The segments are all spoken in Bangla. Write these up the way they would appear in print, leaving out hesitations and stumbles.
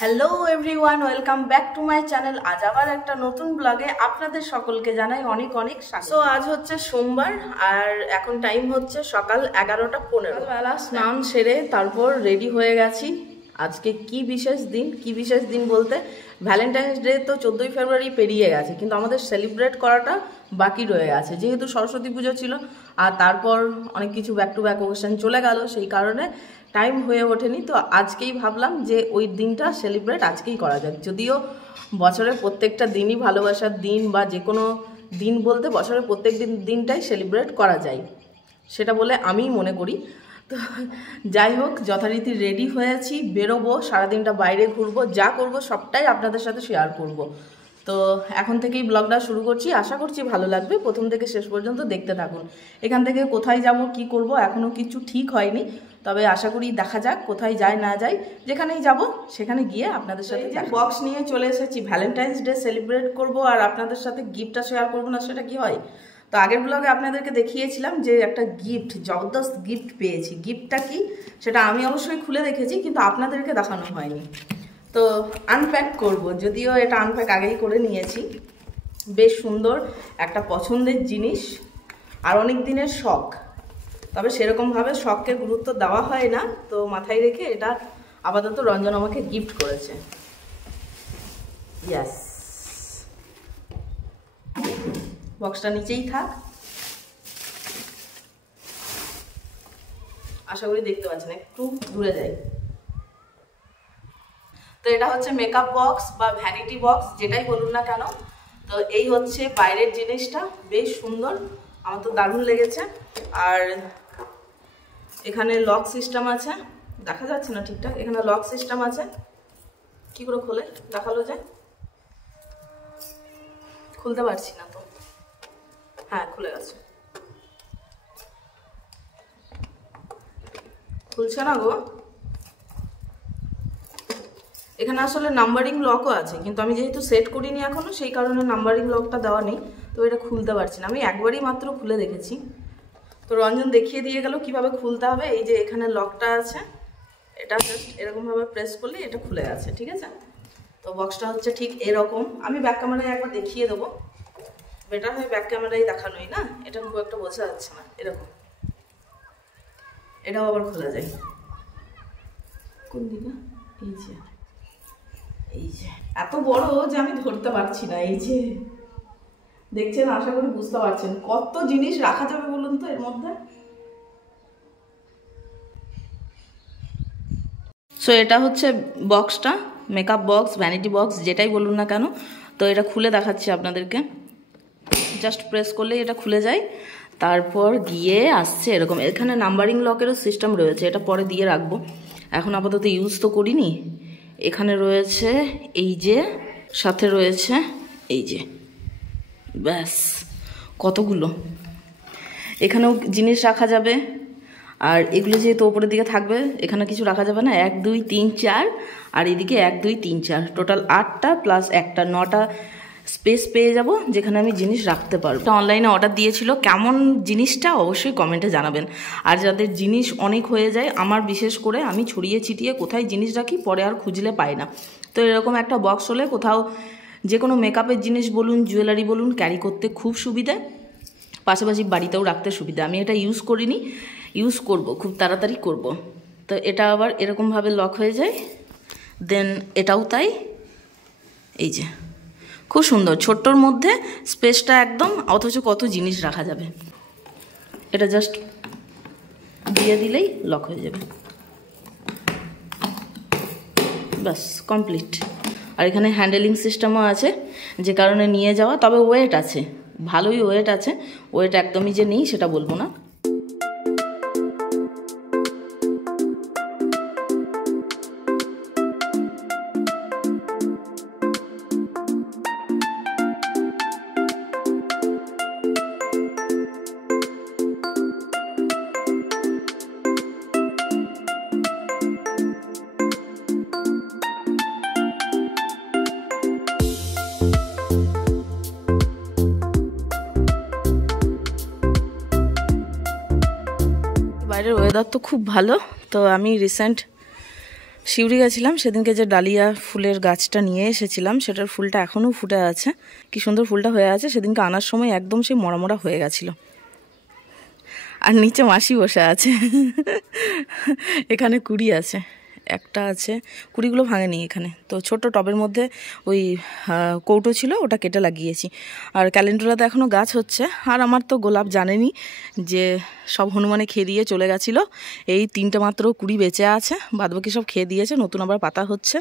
Hello everyone, welcome back to my channel. আজ আবার একটা নতুন ব্লগে আপনাদের সকলকে জানাই অনেক অনেক স্বাগত। সো আজ হচ্ছে সোমবার আর এখন টাইম হচ্ছে সকাল 11:15 বেলা। স্নান সেরে তারপর রেডি হয়ে গেছি। আজকে কি বিশেষ দিন, কি বিশেষ দিন বলতে ভ্যালেন্টাইন্স ডে তো 14ই ফেব্রুয়ারি পেরিয়ে গেছে, কিন্তু আমাদের সেলিব্রেট করাটা বাকি রয়ে গেছে, যেহেতু সরস্বতী পুজো ছিল আর তারপর অনেক কিছু ব্যাক টু ব্যাক ওকেশন চলে গেল, সেই কারণে টাইম হয়ে ওঠেনি। তো আজকেই ভাবলাম যে ওই দিনটা সেলিব্রেট আজকেই করা যাক। যদিও বছরের প্রত্যেকটা দিনই ভালোবাসার দিন, বা যে কোনো দিন বলতে বছরের প্রত্যেক দিনটাই সেলিব্রেট করা যায়, সেটা বলে আমি মনে করি। তো যাই হোক, যথারীতি রেডি হয়েছি, বেরোবো, সারাদিনটা বাইরে ঘুরবো, যা করব সবটাই আপনাদের সাথে শেয়ার করব। তো এখন থেকেই ব্লগটা শুরু করছি, আশা করছি ভালো লাগবে। প্রথম থেকে শেষ পর্যন্ত দেখতে থাকুন। এখান থেকে কোথায় যাব, কি করব এখনও কিছু ঠিক হয়নি, তবে আশা করি দেখা যাক কোথায় যায় না যায়। যেখানেই যাব সেখানে গিয়ে আপনাদের সাথে বক্স নিয়ে চলে এসেছি। ভ্যালেন্টাইন্স ডে সেলিব্রেট করব আর আপনাদের সাথে গিফটটা শেয়ার করবো না, সেটা কি হয়? তো আগের ব্লগে আপনাদেরকে দেখিয়েছিলাম যে একটা গিফট, জবরদস্ত গিফট পেয়েছি। গিফটটা কি সেটা আমি অবশ্যই খুলে দেখেছি, কিন্তু আপনাদেরকে দেখানো হয়নি। তো আনপ্যাক করব, যদিও এটা আনপ্যাক আগেই করে নিয়েছি। বেশ সুন্দর একটা পছন্দের জিনিস আর অনেক দিনের শখ, তবে সেরকমভাবে শখকে গুরুত্ব দেওয়া হয় না, তো মাথায় রেখে এটা আপাতত রঞ্জন আমাকে গিফট করেছে। ইয়েস, বক্সটা নিচেই থাক, আশা করি দেখতে পাচ্ছেন, একটু দূরে যাই। তো এটা হচ্ছে মেকআপ বক্স বা ভ্যানিটি বক্স, যেটাই বলুন না কেন। তো এই হচ্ছে বাইরের জিনিসটা, বেশ সুন্দর, আমার তো দারুণ লেগেছে। আর এখানে লক সিস্টেম আছে, দেখা যাচ্ছে না ঠিকঠাক, এখানে লক সিস্টেম আছে। কি করে খোলে দেখালো যায়, খুলতে পারছি না তো। হ্যাঁ, খুলে গেছে। খুলছে না গো। এখানে আসলে নাম্বারিং লকও আছে, কিন্তু আমি যেহেতু সেট করিনি এখনো, সেই কারণে নাম্বারিং লকটা দেওয়া নেই, তো এটা খুলতে পারছি না। আমি একবারই মাত্র খুলে দেখেছি। তো রঞ্জন দেখিয়ে দিয়ে গেল কিভাবে খুলতে হবে। এই যে এখানে লকটা আছে, এটা জাস্ট এরকমভাবে প্রেস করলে এটা খুলে গেছে, ঠিক আছে? তো বক্সটা হচ্ছে ঠিক এরকম। আমি ব্যাক ক্যামেরায় একবার দেখিয়ে দেবো, বেটার হয় ব্যাক ক্যামেরায় দেখানোই না, এটা খুব একটা বোঝা যাচ্ছে না। এরকম, এটাও আবার খোলা যায়। কোন দিকে? এই যে, এই যে এত বড় যে আমি ধরতে পারছি না। এই যে দেখছেন, আশা করি বুঝতে পারছেন কত জিনিস রাখা যাবে বলুন তো এর মধ্যে। সো এটা হচ্ছে বক্সটা, মেকআপ বক্স, ভ্যানিটি বক্স, যেটাই বলুন না কেন। তো এটা খুলে দেখাচ্ছি আপনাদেরকে। জাস্ট প্রেস করলেই এটা খুলে যায়, তারপর গিয়ে আসছে এরকম। এখানে নাম্বারিং লকেরও সিস্টেম রয়েছে, এটা পরে দিয়ে রাখবো, এখন আপাতত ইউজ তো করিনি। এখানে রয়েছে এই যে, সাথে রয়েছে এই যে, ব্যাস কতগুলো। এখানেও জিনিস রাখা যাবে, আর এগুলো যেহেতু ওপরের দিকে থাকবে, এখানে কিছু রাখা যাবে না। 1 2 3 4, আর এদিকে 1 2 3 4, টোটাল 8টা প্লাস 1টা 9টা স্পেস পেয়ে যাব, যেখানে আমি জিনিস রাখতে পারবো। অনলাইনে অর্ডার দিয়েছিল, কেমন জিনিসটা অবশ্যই কমেন্টে জানাবেন। আর যাদের জিনিস অনেক হয়ে যায়, আমার বিশেষ করে, আমি ছড়িয়ে ছিটিয়ে কোথায় জিনিস রাখি, পরে আর খুঁজলে পাই না। তো এরকম একটা বক্স হলে কোথাও যে কোনো মেকআপের জিনিস বলুন, জুয়েলারি বলুন, ক্যারি করতে খুব সুবিধা, পাশাপাশি বাড়িতেও রাখতে সুবিধা। আমি এটা ইউজ করিনি, ইউজ করব, খুব তাড়াতাড়ি করব। তো এটা আবার এরকমভাবে লক হয়ে যায়, দেন এটাও তাই। এই যে খুব সুন্দর, ছোট্টর মধ্যে স্পেসটা একদম, অথচ কত জিনিস রাখা যাবে। এটা জাস্ট দিয়ে দিলেই লক হয়ে যাবে, ব্যাস কমপ্লিট। আর এখানে হ্যান্ডেলিং সিস্টেমও আছে, যে কারণে নিয়ে যাওয়া, তবে ওয়েট আছে, ভালোই ওয়েট আছে। ওয়েট একদমই যে নেই সেটা বলবো না। বাইরের ওয়েদার তো খুব ভালো। তো আমি রিসেন্ট শিউরি গেছিলাম সেদিনকে, যে ডালিয়া ফুলের গাছটা নিয়ে এসেছিলাম সেটার ফুলটা এখনও ফুটে আছে, কি সুন্দর ফুলটা হয়ে আছে। সেদিনকে আনার সময় একদম সেই মরা মরা হয়ে গেছিলো। আর নিচে মাসি বসে আছে। এখানে কুড়ি আছে, একটা আছে, কুড়িগুলো ভাঙেনি এখানে। তো ছোট টবের মধ্যে ওই কৌটো ছিল, ওটা কেটে লাগিয়েছি। আর ক্যালেন্ডুলাতে এখনও গাছ হচ্ছে। আর আমার তো গোলাপ জানেনি যে সব হনুমানে খেয়ে দিয়ে চলে গেছিলো। এই 3টে মাত্র কুড়ি বেঁচে আছে, বাদবাকি সব খেয়ে দিয়েছে, নতুন আবার পাতা হচ্ছে।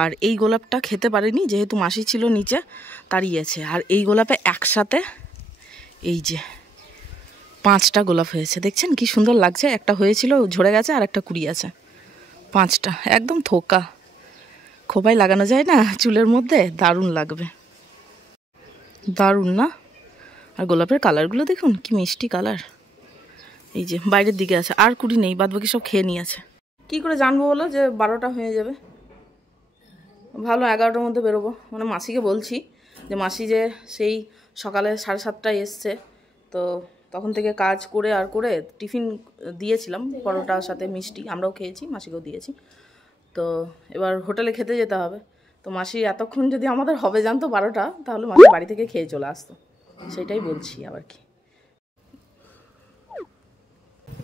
আর এই গোলাপটা খেতে পারেনি, যেহেতু মাসি ছিল নিচে, তাড়িয়েছে। আর এই গোলাপে একসাথে এই যে 5টা গোলাপ হয়েছে, দেখছেন কি সুন্দর লাগছে। একটা হয়েছিল, ঝরে গেছে, আর একটা কুড়ি আছে। 5টা একদম থোকা, খোপায় লাগানো যায় না চুলের মধ্যে, দারুণ লাগবে, দারুণ না? আর গোলাপের কালারগুলো দেখুন কি মিষ্টি কালার। এই যে বাইরের দিকে আছে, আর কুড়ি নেই, বাদবাকি সব খেয়ে নিয়েছে। কি করে জানবো বলো যে 12টা হয়ে যাবে? ভালো 11টার মধ্যে বেরোবো। মানে মাসিকে বলছি যে মাসি যে সেই সকালে 7:30টায় এসছে, তো তখন থেকে কাজ করে আর করে টিফিন দিয়েছিলাম, পরোটার সাথে মিষ্টি, আমরাও খেয়েছি, মাসিকেও দিয়েছি। তো এবার হোটেলে খেতে যেতে হবে। তো মাসি এতক্ষণ যদি আমাদের হবে জানতো 12টা, তাহলে মাসি বাড়ি থেকে খেয়ে চলে আসতো। সেটাই বলছি আবার কি।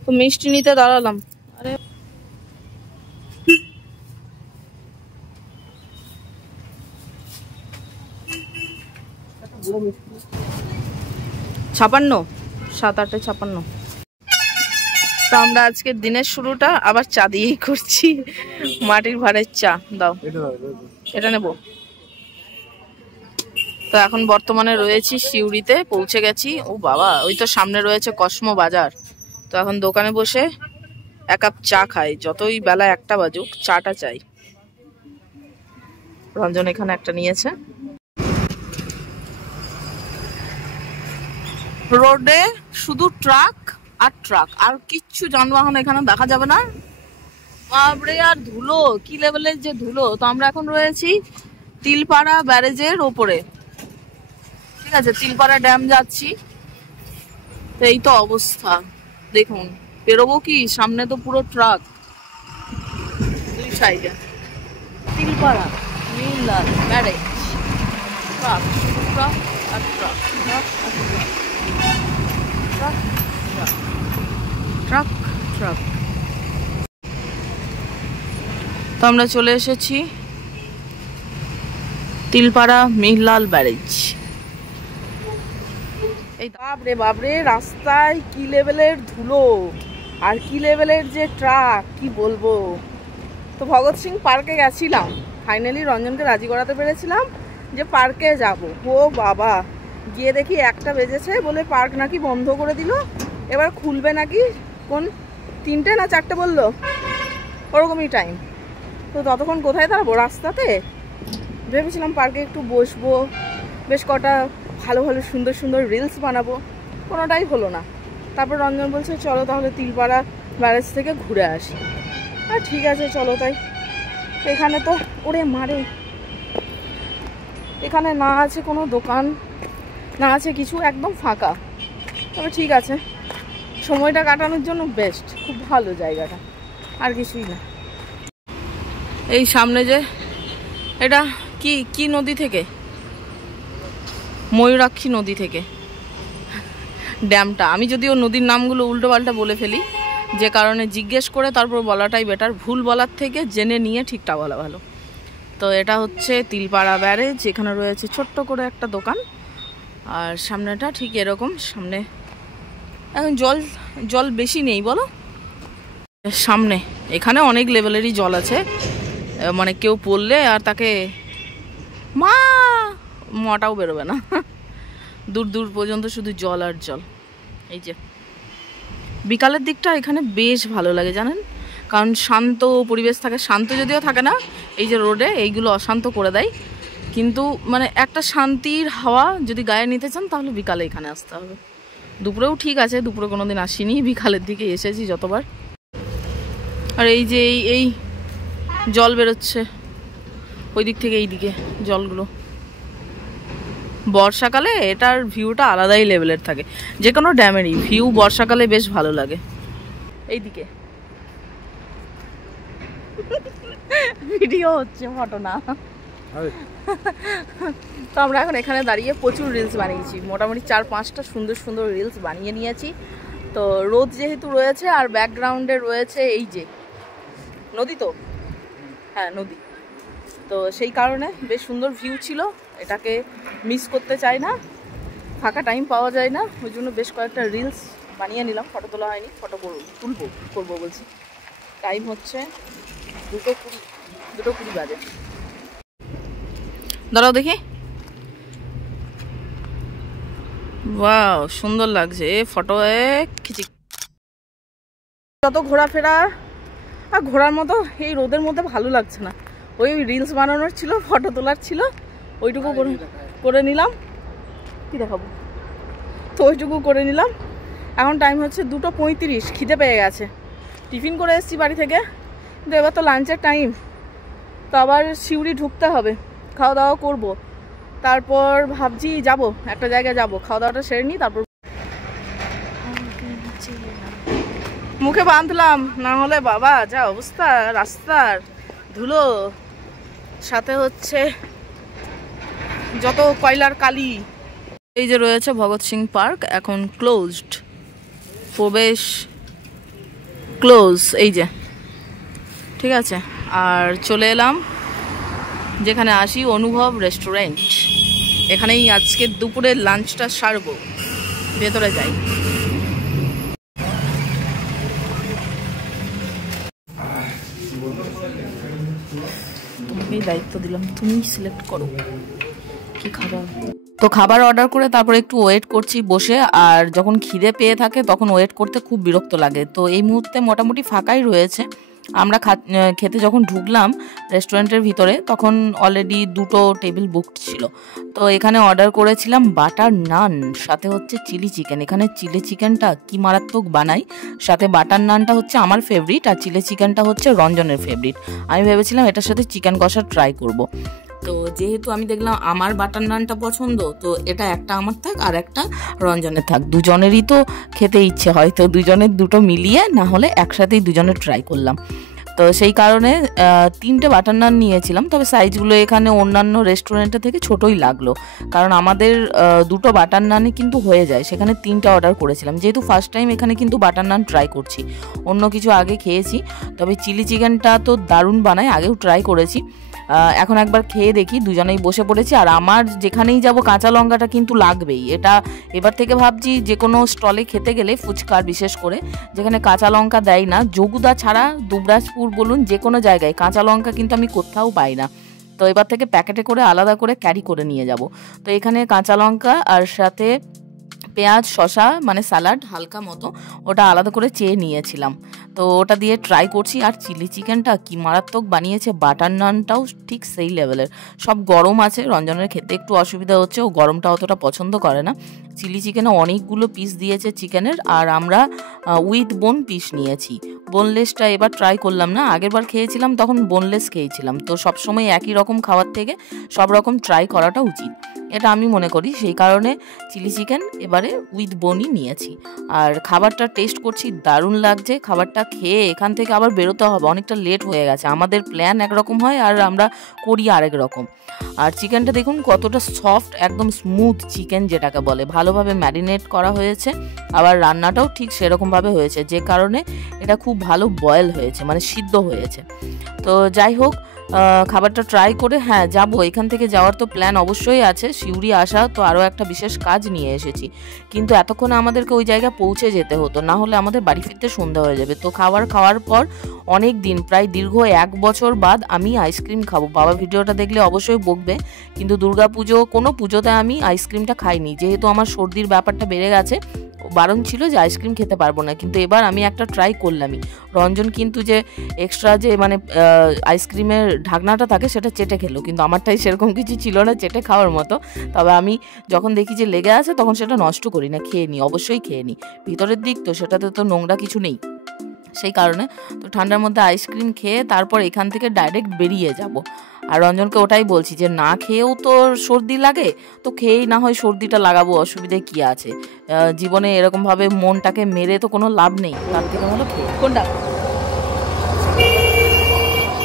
তো মিষ্টি নিতে দাঁড়ালাম। আরে 56, 7-8-এ 56। তো আমরা আজকে দিনের শুরুটা আবার চা দিয়েই করছি, মাটির ভাঁড়ের চা। দাও, এটা নেব। তো এখন বর্তমানে রয়েছি সিউড়িতে, পৌঁছে গেছি। ও বাবা, ওই তো সামনে রয়েছে কসমো বাজার। তো এখন দোকানে বসে 1 কাপ চা খাই, যতই বেলা 1টা বাজুক, চাটা চাই। রঞ্জন এখানে একটা নিয়েছে। রোডে শুধু ট্রাক আর ট্রাক, আর কিচ্ছু যানবাহন এখানে দেখা যাবে না। বাপরে, আর ধুলো, কি লেভেলের যে ধুলো। তো আমরা এখন রয়েছি তিলপাড়া ব্যারেজের ওপরে, ঠিক আছে, তিলপাড়া ড্যাম যাচ্ছি। তো এই তো অবস্থা দেখুন, বেরোবো কি, সামনে তো পুরো ট্রাক দুই সাইডে। তিলপাড়া মিলনাল ব্যারেজ, ট্রাক ট্রাক আর ট্রাক, ট্রাক আর truck, truck truck truck truck. তো আমরা চলে এসেছি তিলপাড়া মিহলাল ব্যারেজ। এই বাপরে বাপরে, রাস্তায় কি লেভেলের ধুলো আর কি লেভেলের যে ট্রাক, কি বলবো। তো ভগৎ সিং পার্কে গেছিলাম, ফাইনালি রঞ্জনকে রাজি করাতে পেরেছিলাম যে পার্কে যাব। ও বাবা, গিয়ে দেখি 1টা বেজেছে, বলে পার্ক নাকি বন্ধ করে দিল, এবার খুলবে নাকি কোন 3টে না 4টে বললো, ওরকমই টাইম। তো ততক্ষণ কোথায় থাকবো, রাস্তাতে। ভেবেছিলাম পার্কে একটু বসবো, বেশ কটা ভালো ভালো সুন্দর সুন্দর রিলস বানাবো, কোনোটাই হলো না। তারপর রঞ্জন বলছে চলো তাহলে তিলপাড়া ব্যারেজ থেকে ঘুরে আসি। আর ঠিক আছে চলো তাই। এখানে তো ওরে মারে, এখানে না আছে কোনো দোকান, না আছে কিছু, একদম ফাঁকা। তবে ঠিক আছে, সময়টা কাটানোর জন্য বেস্ট, খুব ভালো জায়গাটা, আর কিছুই না। এই সামনে যে এটা কি কি নদী থেকে, ময়ূরাক্ষী নদী থেকে ড্যামটা। আমি যদিও নদীর নামগুলো উল্টো পাল্টা বলে ফেলি, যে কারণে জিজ্ঞেস করে তারপর বলাটাই বেটার, ভুল বলার থেকে জেনে নিয়ে ঠিকটা বলা ভালো। তো এটা হচ্ছে তিলপাড়া ব্যারেজ, এখানে রয়েছে ছোট্ট করে একটা দোকান, আর সামনেটা ঠিক এরকম। সামনে এখন জল বেশি নেই বলো, সামনে এখানে অনেক লেভেলেরই জল আছে, মানে কেউ পড়লে আর তাকে মাটাও বেরোবে না, দূর দূর পর্যন্ত শুধু জল আর জল। এই যে বিকালের দিকটা এখানে বেশ ভালো লাগে জানেন, কারণ শান্ত পরিবেশ থাকে। শান্ত যদিও থাকে না, এই যে রোডে এইগুলো অশান্ত করে দেয়, কিন্তু মানে একটা শান্তির হাওয়া যদি গায়ে নিতে চান তাহলে বিকালে এখানে আসতে হবে। দুপুরেও ঠিক আছে, দুপুরে কোনোদিন আসিনি, বিকালের দিকে এসেছি যতবার। আর এই যে এই জল বেরোচ্ছে ওই দিক থেকে, এই দিকে জলগুলো। বর্ষাকালে এটার ভিউটা আলাদাই লেভেলের থাকে, যে কোনো ড্যামেরই ভিউ বর্ষাকালে বেশ ভালো লাগে। এইদিকে ভিডিও হচ্ছে, ফটো না। তো আমরা এখন এখানে দাঁড়িয়ে প্রচুর রিলস বানিয়েছি, মোটামুটি 4-5টা সুন্দর সুন্দর রিলস বানিয়ে নিয়েছি। তো রোদ যেহেতু রয়েছে আর ব্যাকগ্রাউন্ডে রয়েছে এই যে নদী, তো হ্যাঁ নদী, তো সেই কারণে বেশ সুন্দর ভিউ ছিল, এটাকে মিস করতে চাই না, ফাঁকা টাইম পাওয়া যায় না, ওই জন্য বেশ কয়েকটা রিলস বানিয়ে নিলাম। ফটো তোলা হয়নি, ফটো করবো বলছি। টাইম হচ্ছে 2:20 বাজে। দাঁড়াও দেখি, ওয়াও সুন্দর লাগছে ফটো, খিচি। যত ঘোরাফেরা আর ঘোরার মতো এই রোদের মধ্যে ভালো লাগছে না, ওই রিলস বানানোর ছিল, ফটো তোলার ছিল, ওইটুকু করে নিলাম। কি দেখাবো, তো ওইটুকু করে নিলাম। এখন টাইম হচ্ছে 2:35, খিদে পেয়ে গেছে। টিফিন করে এসেছি বাড়ি থেকে, কিন্তু এবার তো লাঞ্চের টাইম, তো আবার সিউড়ি ঢুকতে হবে, খাওয়া দাওয়া করব, তারপর ভাবছি যাব একটা জায়গায় যাব, খাওয়া দাওয়াটা সেরে নিই, তারপর মুখে বাঁধলাম, না হলে বাবা যা অবস্থা রাস্তার, ধুলো, সাথে হচ্ছে যত কয়লার কালি। এই যে রয়েছে ভগৎ সিং পার্ক, এখন ক্লোজড, প্রবেশ ক্লোজ, এই যে ঠিক আছে। আর চলে এলাম যেখানে আসি, অনুভব রেস্টুরেন্ট, এখানেই আজকে দুপুরের লাঞ্চটা সারবো। ভেতরে যাই। তোমাকেই দায়িত্ব দিলাম, তুমি সিলেক্ট করো কি খাবার। তো খাবার অর্ডার করে তারপরে একটু ওয়েট করছি বসে, আর যখন খিদে পেয়ে থাকে তখন ওয়েট করতে খুব বিরক্ত লাগে। তো এই মুহূর্তে মোটামুটি ফাঁকাই রয়েছে। আমরা খেতে যখন ঢুকলাম রেস্টুরেন্টের ভিতরে, তখন অলরেডি 2টো টেবিল বুকড ছিল। তো এখানে অর্ডার করেছিলাম বাটার নান, সাথে হচ্ছে চিলি চিকেন। এখানে চিলি চিকেনটা কি মারাত্মক বানাই, সাথে বাটার নানটা হচ্ছে আমার ফেভারিট, আর চিলি চিকেনটা হচ্ছে রঞ্জনের ফেভারিট। আমি ভেবেছিলাম এটার সাথে চিকেন কষা ট্রাই করব। তো যেহেতু আমি দেখলাম আমার বাটার নানটা পছন্দ, তো এটা একটা আমার থাক আর একটা রঞ্জনের থাক, দুজনেরই তো খেতে ইচ্ছে হয়, তো দুজনের দুটো মিলিয়ে না হলে একসাথেই দুজনে ট্রাই করলাম। তো সেই কারণে 3টে বাটার নান নিয়েছিলাম, তবে সাইজগুলো এখানে অন্যান্য রেস্টুরেন্টের থেকে ছোটোই লাগলো, কারণ আমাদের 2টো বাটার নানই কিন্তু হয়ে যায়, সেখানে 3টে অর্ডার করেছিলাম। যেহেতু ফার্স্ট টাইম এখানে কিন্তু বাটার নান ট্রাই করছি, অন্য কিছু আগে খেয়েছি, তবে চিলি চিকেনটা তো দারুণ বানায়, আগেও ট্রাই করেছি। এখন একবার খেয়ে দেখি, দুজনেই বসে পড়েছি। আর আমার যেখানেই যাব কাঁচা লঙ্কাটা কিন্তু লাগবেই, এটা এবার থেকে ভাবছি যে কোনো স্টলে খেতে গেলে, ফুচকার বিশেষ করে, যেখানে কাঁচা লঙ্কা দেয় না, যোগুদা ছাড়া দুবরাজপুর বলুন যে কোনো জায়গায় কাঁচা লঙ্কা কিন্তু আমি কোথাও পাই না। তো এবার থেকে প্যাকেটে করে আলাদা করে ক্যারি করে নিয়ে যাব। তো এখানে কাঁচা লঙ্কা আর সাথে পেঁয়াজ শসা মানে স্যালাড হালকা মতো, ওটা আলাদা করে চেয়ে নিয়েছিলাম, তো ওটা দিয়ে ট্রাই করছি। আর চিলি চিকেনটা কি মারাত্মক বানিয়েছে, বাটার নানটাও ঠিক সেই লেভেলের। সব গরম আছে, রঞ্জনের খেতে একটু অসুবিধা হচ্ছে, ও গরমটা অতটা পছন্দ করে না। চিলি চিকেনে অনেকগুলো পিস দিয়েছে চিকেনের, আর আমরা উইথ বোন পিস নিয়েছি। বোনলেসটা এবার ট্রাই করলাম না, আগের বার খেয়েছিলাম তখন বোনলেস খেয়েছিলাম। তো সবসময় একই রকম খাওয়ার থেকে সব রকম ট্রাই করাটা উচিত, এটা আমি মনে করি। সেই কারণে চিলি চিকেন এবারে উইথ বোনই নিয়েছি। আর খাবারটা টেস্ট করছি, দারুণ লাগছে। খাবারটা খেয়ে এখান থেকে আবার বেরোতে হবে, অনেকটা লেট হয়ে গেছে। আমাদের প্ল্যান একরকম হয় আর আমরা করি আরেক রকম। আর চিকেনটা দেখুন কতটা সফট, একদম স্মুথ চিকেন যেটাকে বলে, ভালোভাবে ম্যারিনেট করা হয়েছে। আবার রান্নাটাও ঠিক সেরকমভাবে হয়েছে, যে কারণে এটা খুব ভালো বয়েল হয়েছে, মানে সিদ্ধ হয়েছে। তো যাই হোক, খাবারটা ট্রাই করে হ্যাঁ যাবো, এখান থেকে যাওয়ার তো প্ল্যান অবশ্যই আছে। সিউড়ি আসা তো আরও একটা বিশেষ কাজ নিয়ে এসেছি, কিন্তু এতক্ষণ আমাদেরকে ওই জায়গায় পৌঁছে যেতে হতো, না হলে আমাদের বাড়ি ফিরতে সন্ধ্যা হয়ে যাবে। তো খাওয়ার পর অনেক দিন, প্রায় দীর্ঘ 1 বছর বাদ আমি আইসক্রিম খাবো। বাবা ভিডিওটা দেখলে অবশ্যই বকবে, কিন্তু দুর্গাপুজো কোনো পুজোতে আমি আইসক্রিমটা খাইনি, যেহেতু আমার সর্দির ব্যাপারটা বেড়ে গেছে। বারণ ছিল যে আইসক্রিম খেতে পারবো না, কিন্তু এবার আমি একটা ট্রাই করলামই। রঞ্জন কিন্তু যে এক্সট্রা যে মানে আইসক্রিমের ঢাকনাটা থাকে সেটা চেটে খেলো, কিন্তু আমারটাই সেরকম কিছু ছিল না চেটে খাওয়ার মতো। তবে আমি যখন দেখি যে লেগে আছে তখন সেটা নষ্ট করি না, খেয়ে নিই, অবশ্যই খেয়ে নিই। ভিতরের দিক তো সেটাতে তো নোংরা কিছু নেই, সেই কারণে। তো ঠান্ডার মধ্যে আইসক্রিম খেয়ে তারপর এখান থেকে ডাইরেক্ট বেরিয়ে যাব। আর রঞ্জনকে ওটাই বলছি যে না খেয়েও তো সর্দি লাগে, তো খেয়েই না হয় সর্দিটা লাগাবো, অসুবিধে কি আছে। জীবনে এরকমভাবে মনটাকে মেরে তো কোনো লাভ নেই, তার থেকে হলো খেয়ে। কোনটা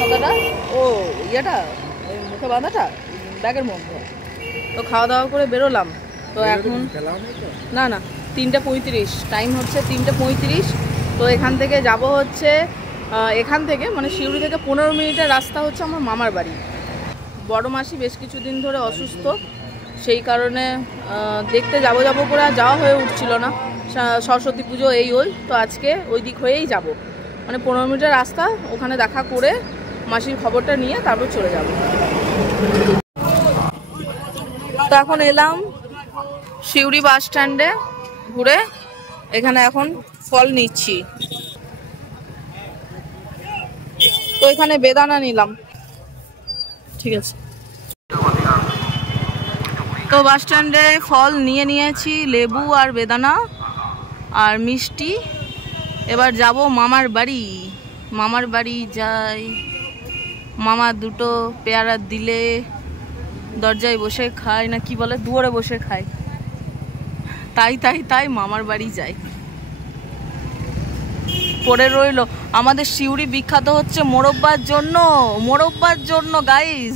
ছাতাটা ও ইয়েটা ওই মুখে বাঁধাটা ব্যাগের মধ্যে। তো খাওয়া দাওয়া করে বেরোলাম। তো এখন না না 3:35 টাইম হচ্ছে 3:35। তো এখান থেকে যাব হচ্ছে এখান থেকে মানে সিউড়ি থেকে 15 মিনিটের রাস্তা হচ্ছে আমার মামার বাড়ি। বড় মাসি বেশ কিছুদিন ধরে অসুস্থ, সেই কারণে দেখতে যাব করে আর যাওয়া হয়ে উঠছিল না। সরস্বতী পুজো ওই তো আজকে ওই দিক হয়েই যাব, মানে 15 মিনিটের রাস্তা। ওখানে দেখা করে মাসির খবরটা নিয়ে তারপর চলে যাব। তো এখন এলাম সিউড়ি বাস স্ট্যান্ডে ঘুরে, এখানে এখন ফল নিচ্ছি। তো এখানে বেদানা নিলাম, ঠিক আছে। তো বাস স্ট্যান্ডে ফল নিয়েছি, লেবু আর বেদানা আর মিষ্টি। এবার যাব মামার বাড়ি। মামার বাড়ি যাই, মামা দুটো পেয়ারা দিলে দরজায় বসে খায় না কি বলে, দুয়ারে বসে খায়। তাই মামার বাড়ি যাই। পড়ে রইল আমাদের সিউড়ি বিখ্যাত হচ্ছে মোরব্বার জন্য গাইস,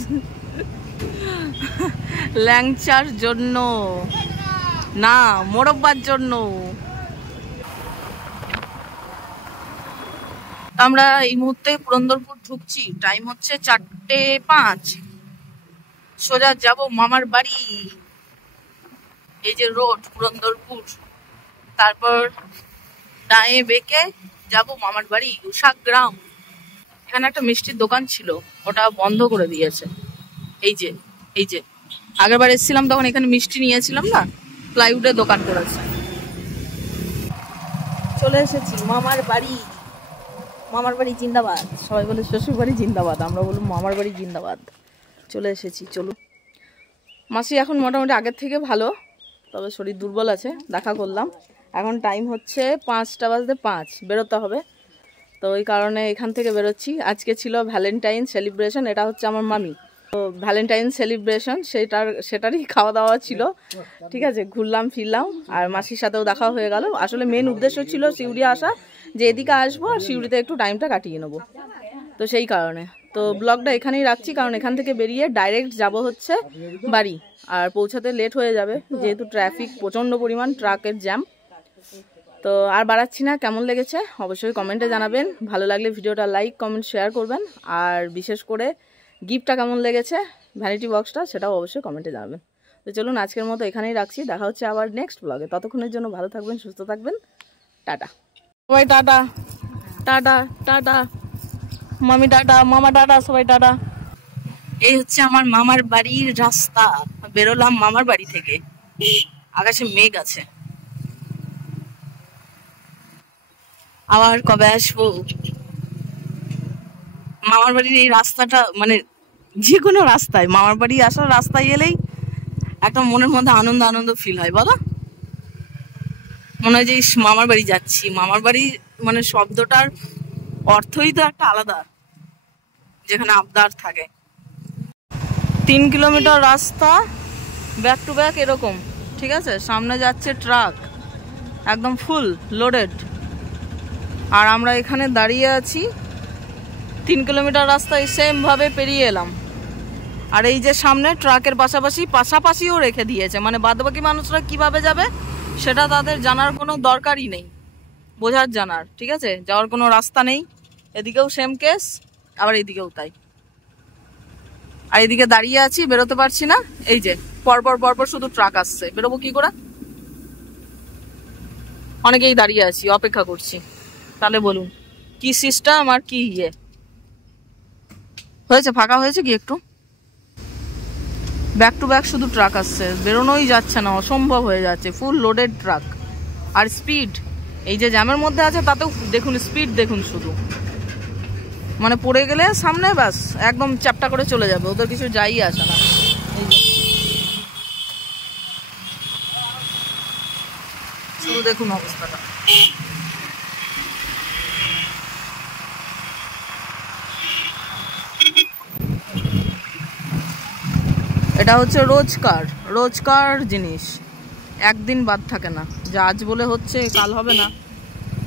ল্যাংচার জন্য না, মোরব্বার জন্য। আমরা এই মুহূর্তে পুরন্দরপুর ঢুকছি, টাইম হচ্ছে 4:05। সোজা যাব মামার বাড়ি। এই যে রোড পুরন্দরপুর, তারপর ডায়ে বেঁকে যাব মামার বাড়ি উষাগ্রাম। এখানে একটা মিষ্টির দোকান ছিল, ওটা বন্ধ করে দিয়েছে। এই যে আগেরবার এসেছিলাম তখন এখানে মিষ্টি নিয়েছিলাম না, প্লাইউডের দোকান করেছে। চলে এসেছি মামার বাড়ি। মামার বাড়ি জিন্দাবাদ। সবাই বলে শ্বশুর বাড়ি জিন্দাবাদ, আমরা বলবো মামার বাড়ি জিন্দাবাদ। চলে এসেছি, চলুন। মাসি এখন মোটামুটি আগের থেকে ভালো, তবে শরীর দুর্বল আছে। দেখা করলাম, এখন টাইম হচ্ছে 5:05, বেরোতে হবে। তো ওই কারণে এখান থেকে বেরোচ্ছি। আজকে ছিল ভ্যালেন্টাইন সেলিব্রেশন, এটা হচ্ছে আমার মামি। তো ভ্যালেন্টাইন সেলিব্রেশন সেটারই খাওয়া দাওয়া ছিল, ঠিক আছে। ঘুরলাম ফিরলাম, আর মাসির সাথেও দেখা হয়ে গেল। আসলে মেন উদ্দেশ্য ছিল সিউড়ি আসা, যে এদিকে আসবো আর সিউড়িতে একটু টাইমটা কাটিয়ে নেবো। তো সেই কারণে তো ব্লগটা এখানেই রাখছি, কারণ এখান থেকে বেরিয়ে ডাইরেক্ট যাব হচ্ছে বাড়ি, আর পৌঁছাতে লেট হয়ে যাবে যেহেতু ট্রাফিক প্রচণ্ড পরিমাণ, ট্রাকের জ্যাম। তো আর বাড়াচ্ছি না। কেমন লেগেছে অবশ্যই কমেন্টে জানাবেন। ভালো লাগলে ভিডিওটা লাইক কমেন্ট শেয়ার করবেন, আর বিশেষ করে গিফটটা কেমন লেগেছে ভ্যানিটি বক্সটা, সেটাও অবশ্যই কমেন্টে জানাবেন। তো চলুন আজকের মতো এখানেই রাখছি, দেখা হচ্ছে আবার নেক্সট ব্লগে। ততক্ষণের জন্য ভালো থাকবেন, সুস্থ থাকবেন, টাটা সবাই, টাটা টাটা টাটা, মামি টাটা, মামা টাটা, সবাই টাটা। এই হচ্ছে আমার মামার বাড়ির রাস্তা, বেরোলাম মামার বাড়ি থেকে। আকাশে মেঘ আছে, আবার কবে আসবো। মামার বাড়ির এই রাস্তাটা, মানে যে কোনো রাস্তায় মামার বাড়ি আসার রাস্তায় এলেই একটা মনের মধ্যে আনন্দ ফিল হয়, বলো। মনে হয় যে মামার বাড়ি যাচ্ছি। মামার বাড়ি মানে শব্দটার অর্থই তো একটা আলাদা, যেখানে আবদার থাকে। 3 কিলোমিটার রাস্তা ব্যাক টু ব্যাক এরকম, ঠিক আছে। সামনে যাচ্ছে ট্রাক একদম ফুল লোডেড, আর আমরা এখানে দাঁড়িয়ে আছি। 3 কিলোমিটার রাস্তায় সেম ভাবে পেরিয়ে এলাম। আর এই যে সামনে ট্রাকের পাশাপাশিও রেখে দিয়েছে, মানে বাদবাকি মানুষরা কিভাবে যাবে সেটা তাদের জানার কোনো দরকারই নেই, জানার, ঠিক আছে। যাওয়ার কোনো রাস্তা নেই। এদিকেও সেম কেস, আবার এদিকেও তাই। আর এদিকে দাঁড়িয়ে আছি, বেরোতে পারছি না। এই যে পরপর শুধু ট্রাক আসছে, বেরোবো কি করে। অনেকেই দাঁড়িয়ে আছি, অপেক্ষা করছি। তাহলে বলুন কি সিস্টেম আর কি হয়েছে। ফাঁকা হয়েছে কি একটু, ব্যাক টু ব্যাক শুধু ট্রাক আসছে, বেরোনোই যাচ্ছে না, অসম্ভব হয়ে যাচ্ছে। ফুল লোডেড ট্রাক, আর স্পিড এই যে জ্যামের মধ্যে আছে তাতেও দেখুন, স্পিড দেখুন শুধু, মানে পড়ে গেলে সামনে ব্যাস একদম চ্যাপটা করে চলে যাবে, ওদের কিছু যাই আসে না। শুধু দেখুন অবস্থাটা। এটা হচ্ছে রোজকার জিনিস, একদিন বাদ থাকে না, যে আজ বলে হচ্ছে কাল হবে না,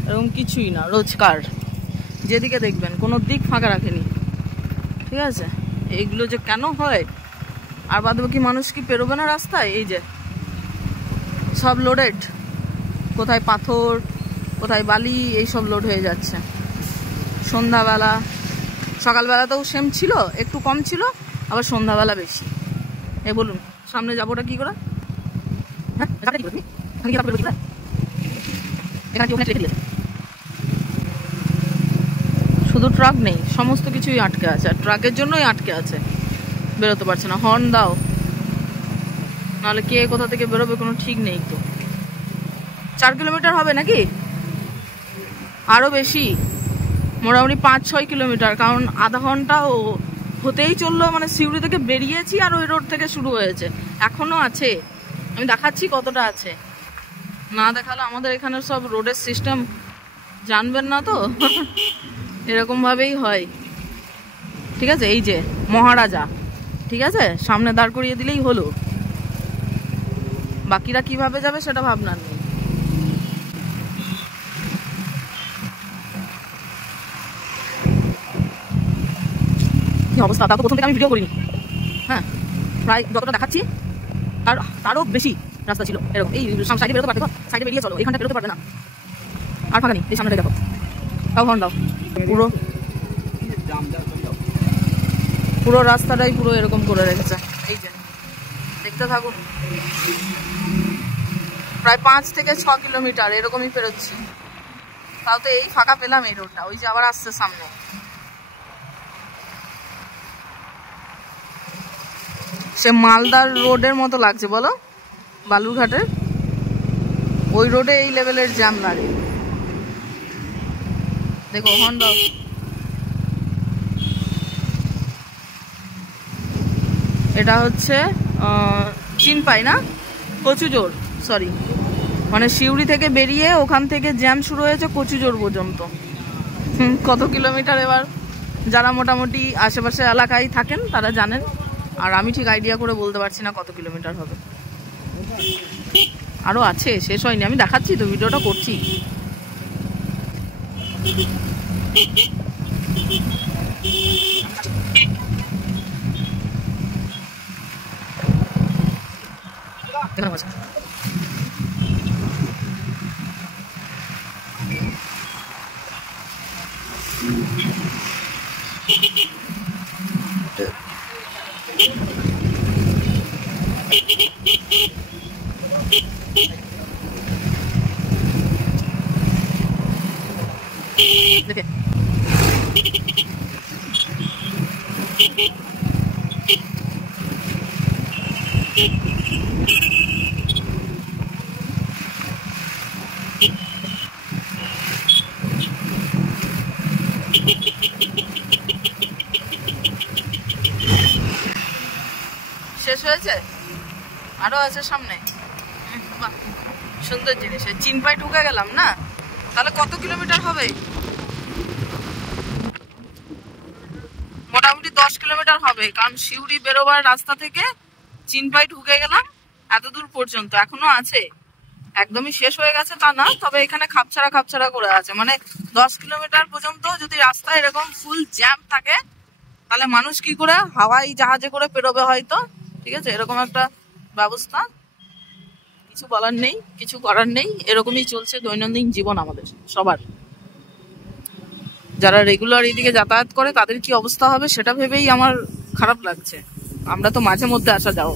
এরকম কিছুই না। রোজকার যেদিকে দেখবেন কোনো দিক ফাঁকা রাখেনি। ঠিক আছে, এইগুলো যে কেন হয়, আর বাদ বাকি মানুষ কি পেরোবে না রাস্তায়? এই যে সব লোডেড, কোথায় পাথর কোথায় বালি, এই সব লোড হয়ে যাচ্ছে। সন্ধ্যাবেলা, সকালবেলাতেও সেম ছিল, একটু কম ছিল, আবার সন্ধ্যাবেলা বেশি। এ বলুন সামনে যাবোটা কি করে? হ্যাঁ, শুধু ট্রাক নেই, সমস্ত কিছুই আটকে আছে, আর ট্রাকের জন্যই আটকে আছে, বেরোতে পারছে না। হর্ন দাও, নাহলে কে কোথা থেকে বেরোবে কোনো ঠিক নেই। তো 4 কিলোমিটার হবে নাকি, আরো বেশি, মোটামুটি 5-6 কিলোমিটার, কারণ আধা ঘন্টা হতেই চললো। মানে সিউড়ি থেকে বেরিয়েছি আর ওই রোড থেকে শুরু হয়েছে, এখনো আছে। আমি দেখাচ্ছি কতটা আছে, না দেখালে আমাদের এখানে সব রোডের সিস্টেম জানবেন না তো। এরকম ভাবেই হয়, ঠিক আছে। এই যে মহারাজা, ঠিক আছে, সামনে দাঁড় করিয়ে দিলেই হলো, বাকিরা কিভাবে যাবে সেটা ভাবনার নেই। কি অবস্থা, তা তো প্রথম থেকে আমি ভিডিও করিনি। হ্যাঁ, প্রায় যতটা দেখাচ্ছি তারও বেশি রাস্তা ছিল এরকম। এই সাইডে বেরোতে পারবে তো, সাইডে বেরিয়ে চলো, এখানটা বেরোতে পারবে না, আর ফাঁকা নেই। এই সামনে দেখো, তাও হর্ন দাও। পুরো রাস্তাটাই পুরো এরকম করে রেখেছে। এই যে দেখতে থাকুন, প্রায় 5 থেকে 6 কিলোমিটার এরকমই পেরোচ্ছি, তাও তো এই ফাঁকা পেলাম এই রোডটা। ওই যে আবার আসছে সামনে, সে মালদার রোডের মতো লাগছে বলো, বালুরঘাটের ওই রোডে এই লেভেলের জ্যাম লাগে। দেখো হর্ন দাও। এটা হচ্ছে চিনপাই না, কচুজোর, সরি, মানে সিউড়ি থেকে বেরিয়ে ওখান থেকে জ্যাম শুরু হয়েছে কচুজোর পর্যন্ত। কত কিলোমিটার এবার যারা মোটামুটি আশেপাশে এলাকায় থাকেন তারা জানেন, আর আমি ঠিক আইডিয়া করে বলতে পারছি না কত কিলোমিটার হবে। আরো আছে, শেষ হয়নি, আমি দেখাচ্ছি তো, ভিডিওটা করছি। দেখে শেষ হয়েছে, আরো আছে সামনে। সুন্দর জিনিস, চিনপাই ঢুকে গেলাম না, তাহলে কত কিলোমিটার হবে? মোটামুটি 10 কিলোমিটার হবে, কারণ সিউড়ি বেরোবার রাস্তা থেকে চিনপাই ঢুকে গেলাম এত দূর পর্যন্ত। এখনো আছে, একদমই শেষ হয়ে গেছে তা না, তবে এখানে খাপছাড়া খাপছাড়া করে আছে। মানে 10 কিলোমিটার পর্যন্ত যদি রাস্তায় এরকম ফুল জ্যাম থাকে, তাহলে মানুষ কি করে হাওয়াই জাহাজে করে পেরোবে হয়তো, ঠিক আছে। এরকম একটা ব্যবস্থা, কিছু বলার নেই, কিছু করার নেই, এরকমই চলছে দৈনন্দিন জীবন আমাদের সবার। যারা রেগুলার এইদিকে যাতায়াত করে তাদের কি অবস্থা হবে সেটা ভেবেই আমার খারাপ লাগছে। আমরা তো মাঝে মধ্যে আসা যাওয়া